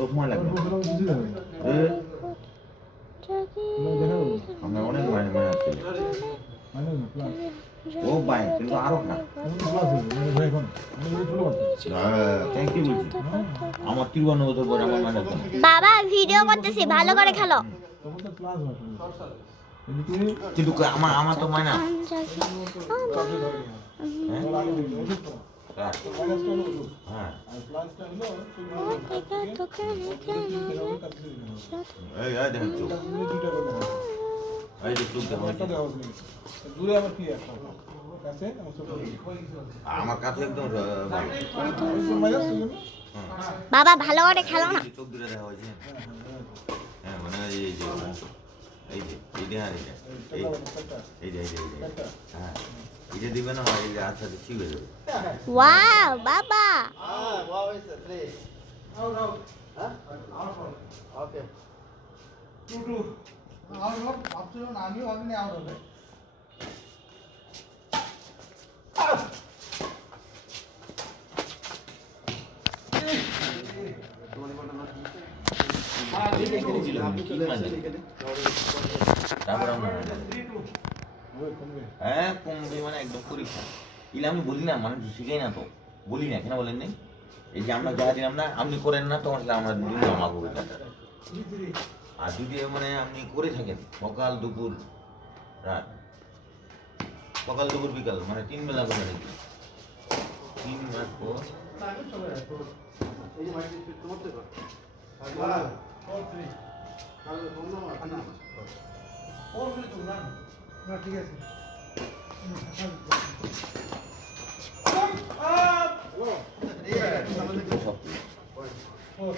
তো সময় লাগবে। এ, আমরা অনেক মাইনে ও বাই কিন্তু আরও থ্যাংক ইউ বলছি আমার তিরুবান্ন বছর পরে আমার মাইনে বাবা ভিডিও করতেছি ভালো করে খেলো। কিন্তু আমার আমার তো মাইনা হ্যাঁ হ্যাঁ যে দূরে আমার কাছে একদম হ্যাঁ। বাবা ভালো করে খেলো না যে দুটো দেখা হয়েছে হ্যাঁ মানে এই যে এই যে এই যে হ্যাঁ এই যে এই এই যে এই যে এই যে হ্যাঁ এই যে দিবে না এই যে আচ্ছা আচ্ছা, ঠিক হয়ে? যাবে ওয়াও বাবা টু টু আউট হবে ভাবছিলাম আমিও ভাবিনি আউট হবে। তারপর আমরা হ্যাঁ কমবে মানে একদম পরীক্ষা। ইলে আমি বলি না মানুষ শিখাই না তো। বলি না কেন বলেন নেই? এই যে আমরা যা দিলাম না আপনি করেন না সাথে আমরা দিন আমাকে আর যদি মানে আপনি করে থাকেন সকাল দুপুর রাত। সকাল দুপুর বিকাল মানে তিন বেলা করে নাকি তিন মাস পর। না ঠিক আছে। সব